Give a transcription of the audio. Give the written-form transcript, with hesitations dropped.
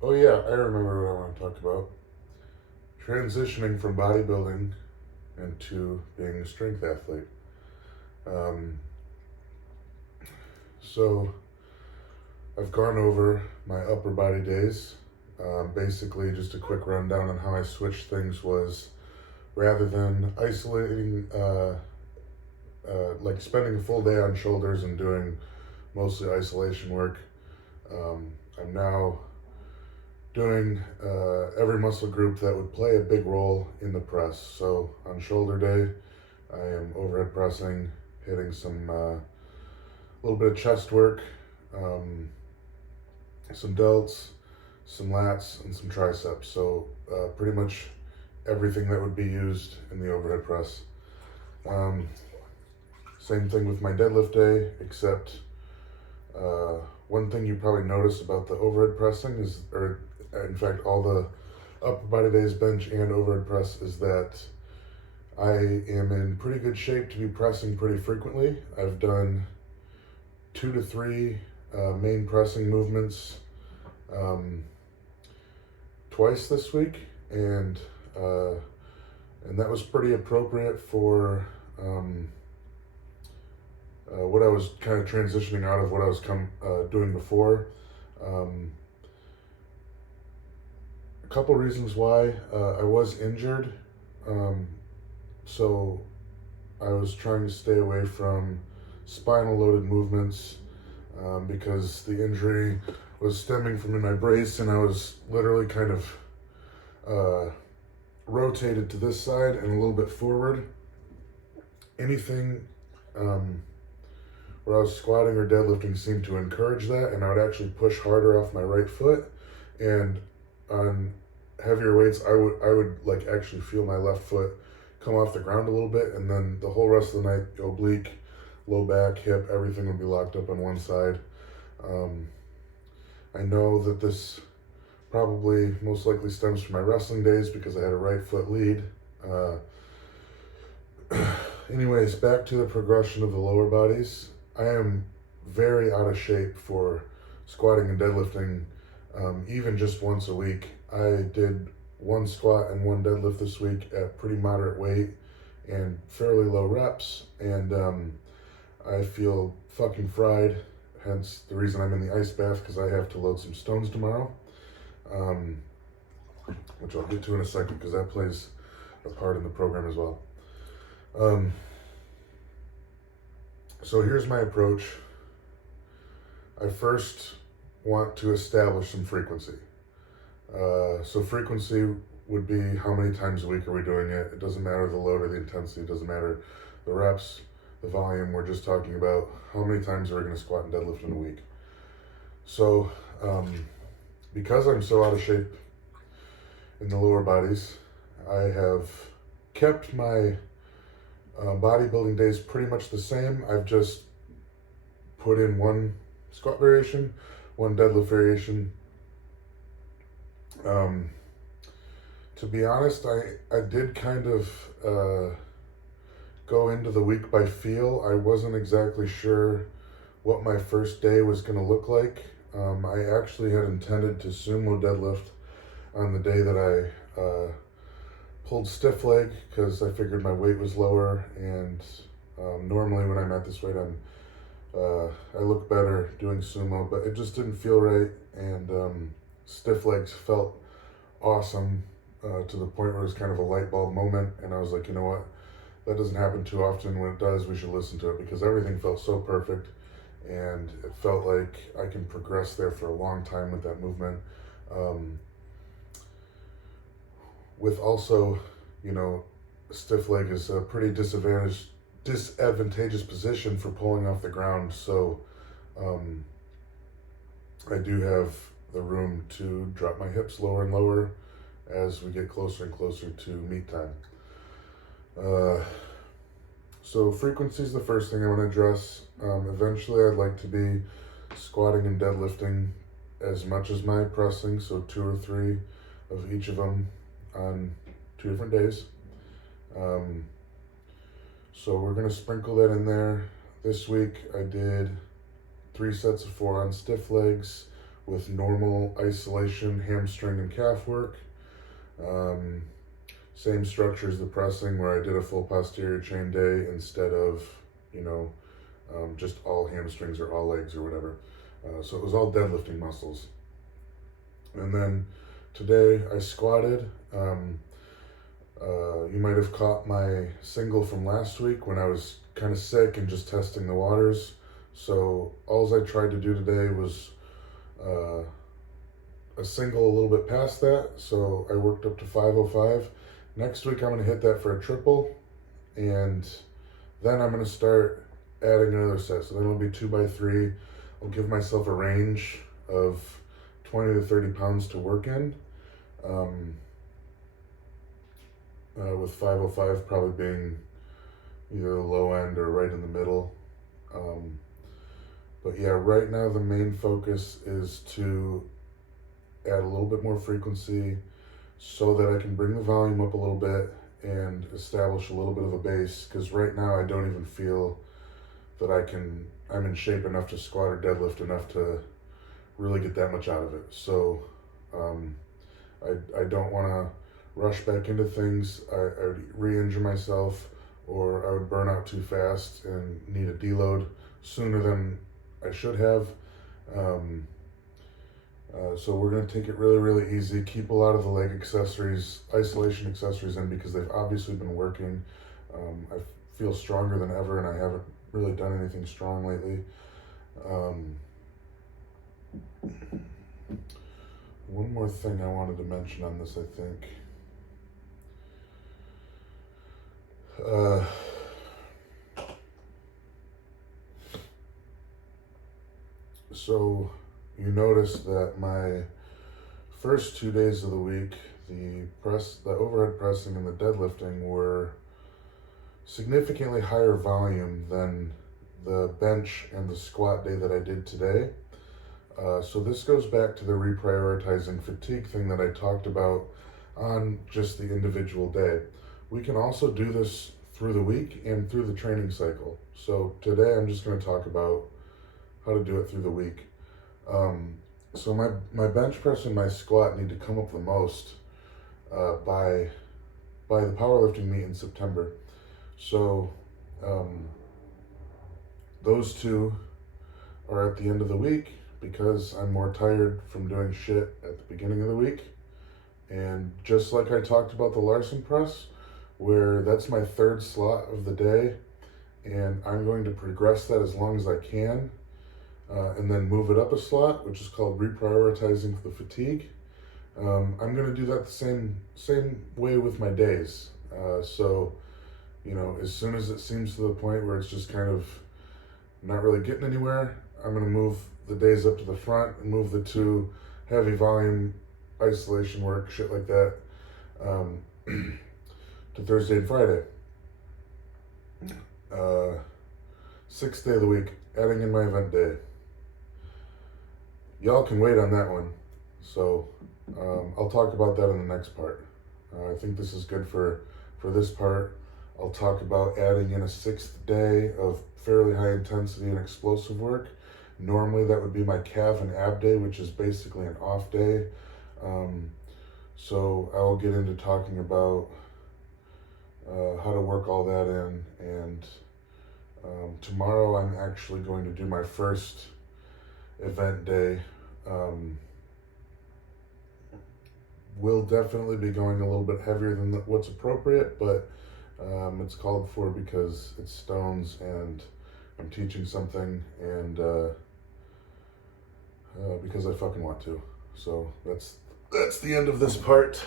Oh yeah, I remember what I want to talk about. Transitioning from bodybuilding into being a strength athlete. Um, so I've gone over my upper body days. Basically, just a quick rundown on how I switched things was rather than isolating, like spending a full day on shoulders and doing mostly isolation work. I'm now doing every muscle group that would play a big role in the press. So on shoulder day, I am overhead pressing, hitting some little bit of chest work, um, some delts, some lats, and some triceps. So pretty much everything that would be used in the overhead press. Um, Same thing with my deadlift day, except uh, one thing you probably notice about the overhead pressing is, or in fact, all the upper body days, bench and overhead press, is that I am in pretty good shape to be pressing pretty frequently. I've done 2 to 3 main pressing movements um, twice this week, uh, and that was pretty appropriate for what I was kind of transitioning out of what I was doing before. Um, a couple reasons why I was injured, um, so I was trying to stay away from spinal loaded movements because the injury was stemming from in my brace, and I was literally kind of rotated to this side and a little bit forward. Anything where I was squatting or deadlifting seemed to encourage that, and I would actually push harder off my right foot. And on heavier weights, I would like actually feel my left foot come off the ground a little bit, and then the whole rest of the night, oblique, low back, hip, everything would be locked up on one side. Um, I know that this probably most likely stems from my wrestling days because I had a right foot lead. Uh, Anyways, back to the progression of the lower bodies. I am very out of shape for squatting and deadlifting, even just once a week. I did one squat and one deadlift this week at pretty moderate weight and fairly low reps, and I feel fucking fried. Hence the reason I'm in the ice bath, because I have to load some stones tomorrow, um, which I'll get to in a second because that plays a part in the program as well. Um, so here's my approach. I first want to establish some frequency. So frequency would be how many times a week are we doing it. It doesn't matter the load or the intensity. It doesn't matter the reps, the volume. We're just talking about how many times are we going to squat and deadlift in a week. So because I'm so out of shape in the lower bodies, I have kept my bodybuilding days pretty much the same. I've just put in one squat variation, one deadlift variation. To be honest, I did kind of go into the week by feel. I wasn't exactly sure what my first day was going to look like. I actually had intended to sumo deadlift on the day that I pulled stiff leg because I figured my weight was lower, and normally when I'm at this weight, I look better doing sumo, but it just didn't feel right, and stiff legs felt awesome to the point where it was kind of a light bulb moment, and I was like, you know what, that doesn't happen too often. When it does, we should listen to it, because everything felt so perfect, and it felt like I can progress there for a long time with that movement. With also, stiff leg is a pretty disadvantageous position for pulling off the ground. So I do have the room to drop my hips lower and lower as we get closer and closer to meet time. So frequency is the first thing I want to address. Eventually, I'd like to be squatting and deadlifting as much as my pressing, so 2 or 3 of each of them on 2 different days. So we're going to sprinkle that in there. This week I did 3 sets of 4 on stiff legs with normal isolation, hamstring and calf work. Same structure as the pressing, where I did a full posterior chain day instead of, just all hamstrings or all legs or whatever. So it was all deadlifting muscles. And then today I squatted. You might have caught my single from last week when I was kind of sick and just testing the waters. So all I tried to do today was a single a little bit past that. So I worked up to 505. Next week I'm going to hit that for a triple. And then I'm going to start adding another set. So then it'll be 2x3. I'll give myself a range of 20 to 30 pounds to work in. With 505 probably being either the low end or right in the middle. But yeah, right now the main focus is to add a little bit more frequency so that I can bring the volume up a little bit and establish a little bit of a base, because right now I don't even feel that I'm in shape enough to squat or deadlift enough to really get that much out of it. So I don't want to rush back into things. I would re-injure myself, or I would burn out too fast and need a deload sooner than I should have. So we're going to take it really, really easy. Keep a lot of the leg accessories, isolation accessories in, because they've obviously been working. I feel stronger than ever, and I haven't really done anything strong lately. One more thing I wanted to mention on this, I think. So you notice that my first 2 days of the week, the overhead pressing and the deadlifting were significantly higher volume than the bench and the squat day that I did today. So this goes back to the reprioritizing fatigue thing that I talked about on just the individual day. We can also do this through the week and through the training cycle. So today I'm just going to talk about how to do it through the week. So my bench press and my squat need to come up the most by the powerlifting meet in September. So those two are at the end of the week, because I'm more tired from doing shit at the beginning of the week. And just like I talked about the Larson press, where that's my third slot of the day, and I'm going to progress that as long as I can, and then move it up a slot, which is called reprioritizing the fatigue. I'm going to do that the same way with my days. So, as soon as it seems to the point where it's just kind of not really getting anywhere, I'm going to move the days up to the front and move the two heavy volume isolation work, shit like that, to Thursday and Friday. Sixth day of the week, adding in my event day. Y'all can wait on that one. So I'll talk about that in the next part. I think this is good for this part. I'll talk about adding in a sixth day of fairly high intensity and explosive work. Normally that would be my calf and ab day, which is basically an off day. So I will get into talking about how to work all that in. And tomorrow I'm actually going to do my first event day. Will definitely be going a little bit heavier than what's appropriate, but it's called for because it's stones and I'm teaching something, and because I fucking want to. So that's the end of this part.